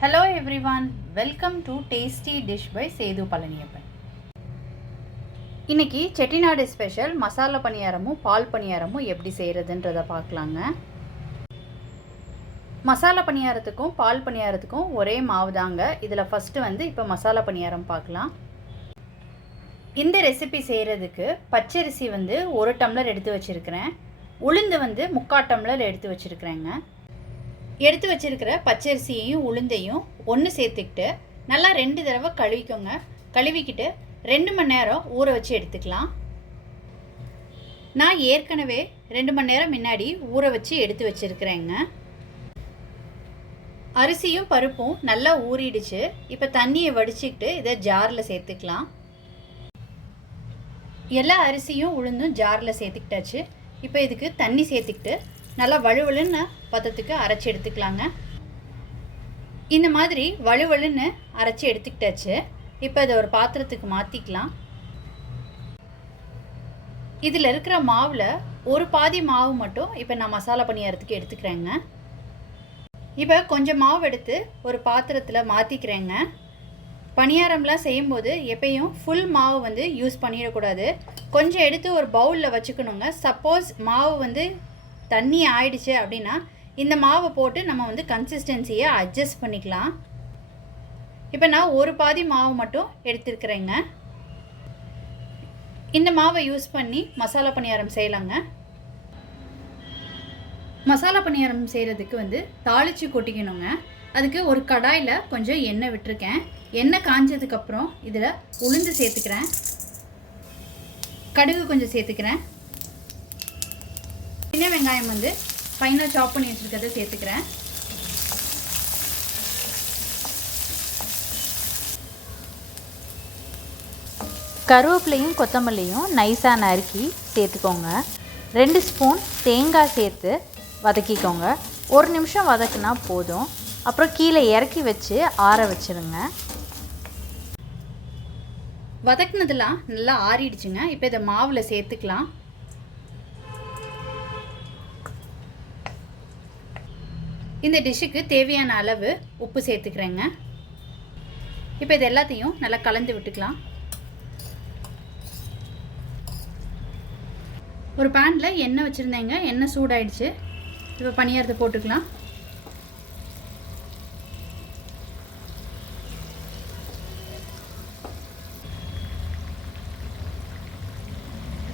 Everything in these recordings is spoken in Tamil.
Hello everyone welcome to tasty dish by Sethu Palaniappan இன்னைக்கு செட்டிநாடு ஸ்பெஷல் மசாலா பணியாரமும் பால் பணியாரமும் எப்படி செய்கிறதுன்றதை பார்க்கலாங்க. மசாலா பணியாரத்துக்கும் பால் பணியாரத்துக்கும் ஒரே மாவு தாங்க இதில் ஃபஸ்ட்டு வந்து இப்போ மசாலா பணியாரம் பார்க்கலாம். இந்த ரெசிபி செய்கிறதுக்கு பச்சரிசி வந்து ஒரு டம்ளர் எடுத்து வச்சுருக்கிறேன். உளுந்து வந்து முக்கால் டம்ளர் எடுத்து வச்சுருக்கிறேங்க. எடுத்து வச்சிருக்கிற பச்சரிசியையும் உளுந்தையும் ஒன்று சேர்த்துக்கிட்டு நல்லா ரெண்டு தடவை கழுவிக்கோங்க. கழுவிக்கிட்டு ரெண்டு மணி நேரம் ஊற வச்சு எடுத்துக்கலாம். நான் ஏற்கனவே ரெண்டு மணி நேரம் முன்னாடி ஊற வச்சு எடுத்து வச்சுருக்கிறேங்க. அரிசியும் பருப்பும் நல்லா ஊறிடுச்சு. இப்போ தண்ணியை வடிச்சுக்கிட்டு இதை ஜாரில் சேர்த்துக்கலாம். எல்லா அரிசியும் உளுந்தும் ஜாரில் சேர்த்துக்கிட்டாச்சு. இப்போ இதுக்கு தண்ணி சேர்த்துக்கிட்டு நல்லா வழுவழுன்னு பதத்துக்கு அரைச்சி எடுத்துக்கலாங்க. இந்த மாதிரி வழுவழுன்னு அரைச்சி எடுத்துக்கிட்டாச்சு. இப்போ இதை ஒரு பாத்திரத்துக்கு மாற்றிக்கலாம் இதில் இருக்கிற மாவில் ஒரு பாதி மாவு மட்டும் இப்போ நான் மசாலா பணியாரத்துக்கு எடுத்துக்கிறேங்க. இப்போ கொஞ்சம் மாவு எடுத்து ஒரு பாத்திரத்தில் மாற்றிக்கிறேங்க பணியாரம்லாம் செய்யும்போது எப்பயும் ஃபுல் மாவு வந்து யூஸ் பண்ணிடக்கூடாது. கொஞ்சம் எடுத்து ஒரு பவுலில் வச்சுக்கணுங்க. சப்போஸ் மாவு வந்து தண்ணி ஆயிடுச்சு அப்படின்னா இந்த மாவை போட்டு நம்ம வந்து கன்சிஸ்டன்சியை அட்ஜஸ்ட் பண்ணிக்கலாம். இப்போ நான் ஒரு பாதி மாவு மட்டும் எடுத்துருக்குறேங்க. இந்த மாவை யூஸ் பண்ணி மசாலா பணியாரம் செய்யலாங்க. மசாலா பணியாரம் செய்கிறதுக்கு வந்து தாளித்து கொட்டிக்கணுங்க. அதுக்கு ஒரு கடாயில் கொஞ்சம் எண்ணெய் விட்டுருக்கேன். எண்ணெய் காஞ்சதுக்கப்புறம் இதில் உளுந்து சேர்த்துக்கிறேன். கடுகு கொஞ்சம் சேர்த்துக்கிறேன். சின்ன வெங்காயம் வந்து ஃபைனாக சாப் பண்ணி வச்சுருக்கிறத சேர்த்துக்கிறேன். கருவேப்பிலையும் கொத்தமல்லியும் நைஸாக நறுக்கி சேர்த்துக்கோங்க. ரெண்டு ஸ்பூன் தேங்காய் சேர்த்து வதக்கிக்கோங்க. ஒரு நிமிஷம் வதக்குனா போதும். அப்புறம் கீழே இறக்கி வச்சு ஆற வச்சுருங்க. வதக்குனதெல்லாம் நல்லா ஆறிடுச்சுங்க. இப்போ இதை மாவில் சேர்த்துக்கலாம். இந்த டிஷ்ஷுக்கு தேவையான அளவு உப்பு சேர்த்துக்கிறேங்க. இப்போ இது எல்லாத்தையும் நல்லா கலந்து விட்டுக்கலாம். ஒரு பேனில் எண்ணெய் வச்சுருந்தேங்க. எண்ணெய் சூடாயிடுச்சு. இப்போ பணியாரத்தை போட்டுக்கலாம்.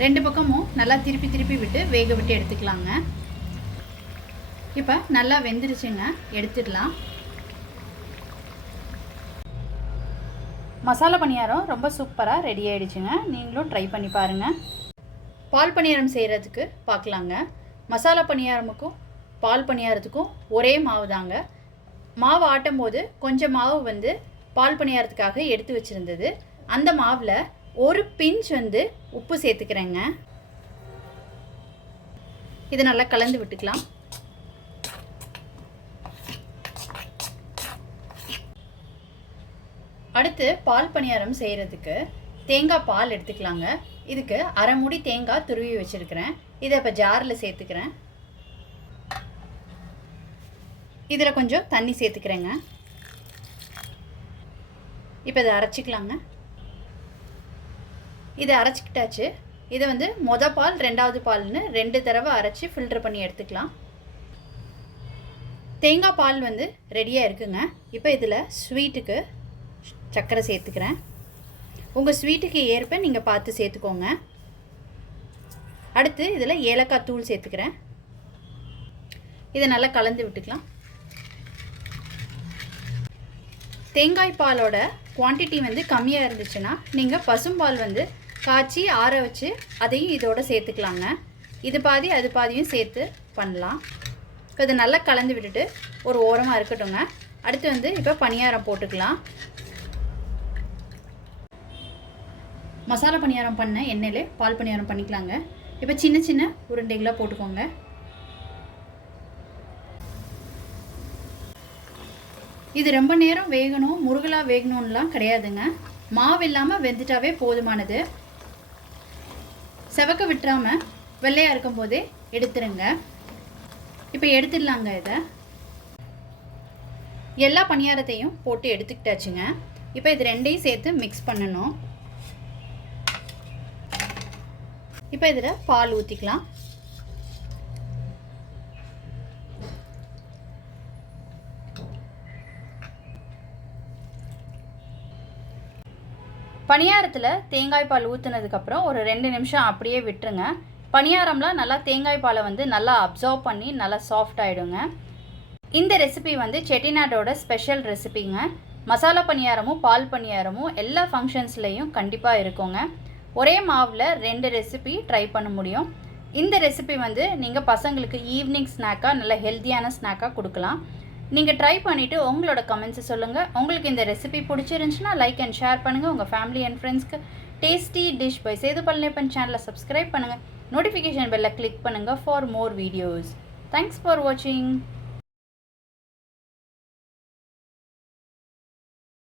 ரெண்டு பக்கமும் நல்லா திருப்பி திருப்பி விட்டு வேக விட்டு எடுத்துக்கலாங்க. இப்போ நல்லா வெந்துருச்சுங்க. எடுத்துடலாம். மசாலா பணியாரம் ரொம்ப சூப்பராக ரெடி ஆகிடுச்சுங்க நீங்களும் ட்ரை பண்ணி பாருங்கள் பால் பணியாரம் செய்கிறதுக்கு பார்க்கலாங்க மசாலா பணியாரமுக்கும் பால் பணியாரத்துக்கும் ஒரே மாவு தாங்க மாவு ஆட்டும் போது கொஞ்சம் மாவு வந்து பால் பணியாரத்துக்காக எடுத்து வச்சுருந்தது. அந்த மாவில் ஒரு பிஞ்ச் வந்து உப்பு சேர்த்துக்கிறேங்க. இதை நல்லா கலந்து விட்டுக்கலாம். அடுத்து பால் பணியாரம் செய்கிறதுக்கு தேங்காய் பால் எடுத்துக்கலாங்க. இதுக்கு அரை முடி தேங்காய் துருவி வச்சுருக்கிறேன். இதை இப்போ ஜாரில் சேர்த்துக்கிறேன். இதில் கொஞ்சம் தண்ணி சேர்த்துக்கிறேங்க. இப்போ இதை அரைச்சிக்கலாங்க. இதை அரைச்சிக்கிட்டாச்சு. இதை வந்து மொத பால் ரெண்டாவது பால்னு ரெண்டு தடவை அரைச்சி ஃபில்டர் பண்ணி எடுத்துக்கலாம். தேங்காய் பால் வந்து ரெடியாக இருக்குங்க. இப்போ இதில் ஸ்வீட்டுக்கு சர்க்கரை சேர்த்துக்கிறேன். உங்கள் ஸ்வீட்டுக்கு ஏற்ப நீங்கள் பார்த்து சேர்த்துக்கோங்க. அடுத்து இதில் ஏலக்காய் தூள் சேர்த்துக்கிறேன். இதை நல்லா கலந்து விட்டுக்கலாம். தேங்காய் பாலோட குவான்டிட்டி வந்து கம்மியாக இருந்துச்சுன்னா நீங்கள் பசும்பால் வந்து காய்ச்சி ஆற வச்சு அதையும் இதோட சேர்த்துக்கலாங்க. இது பாதி அது பாதியும் சேர்த்து பண்ணலாம். இப்போ இதை நல்லா கலந்து விட்டுட்டு ஒரு ஓரமாக இருக்கட்டுங்க அடுத்து வந்து இப்போ பணியாரம் போட்டுக்கலாம். மசாலா பணியாரம் பண்ண எண்ணெயில் பால் பணியாரம் பண்ணிக்கலாங்க. இப்போ சின்ன சின்ன உருண்டைகளாக போட்டுக்கோங்க. இது ரொம்ப நேரம் வேகணும் முருகலாக வேகணும்லாம் கிடையாதுங்க. மாவு இல்லாமல் வெந்துட்டாவே போதுமானது. செவக்க விட்டுறாமல் வெள்ளையாக இருக்கும்போதே எடுத்துருங்க. இப்போ எடுத்துடலாங்க இதை. எல்லா பணியாரத்தையும் போட்டு எடுத்துக்கிட்டாச்சுங்க. இப்போ இது ரெண்டையும் சேர்த்து மிக்ஸ் பண்ணணும். இப்போ இதில் பால் ஊற்றிக்கலாம் பணியாரத்தில் தேங்காய் பால் ஊற்றுனதுக்கப்புறம் ஒரு ரெண்டு நிமிஷம் அப்படியே விட்டுருங்க. பணியாரம்லாம் நல்லா தேங்காய் பாலை வந்து நல்லா அப்சர்வ் பண்ணி நல்லா சாஃப்ட் ஆகிடுங்க இந்த ரெசிபி வந்து செட்டிநாடோட ஸ்பெஷல் ரெசிபிங்க மசாலா பணியாரமும் பால் பணியாரமும் எல்லா ஃபங்க்ஷன்ஸ்லேயும் கண்டிப்பாக இருக்குங்க. ஒரே மாவில் ரெண்டு ரெசிபி ட்ரை பண்ண முடியும். இந்த ரெசிபி வந்து நீங்கள் பசங்களுக்கு ஈவினிங் ஸ்நாக்காக நல்ல ஹெல்த்தியான ஸ்நாக்காக கொடுக்கலாம். நீங்கள் ட்ரை பண்ணிவிட்டு உங்களோட கமெண்ட்ஸை சொல்லுங்கள் உங்களுக்கு இந்த ரெசிபி பிடிச்சிருந்துச்சுன்னா லைக் அண்ட் ஷேர் பண்ணுங்கள் உங்கள் ஃபேமிலி அண்ட் ஃப்ரெண்ட்ஸ்க்கு tasty dish by Sethu Palaniappan சேனலை சப்ஸ்கிரைப் பண்ணுங்கள் நோட்டிஃபிகேஷன் பெல்லை கிளிக் பண்ணுங்கள் for more videos thanks for வாட்சிங்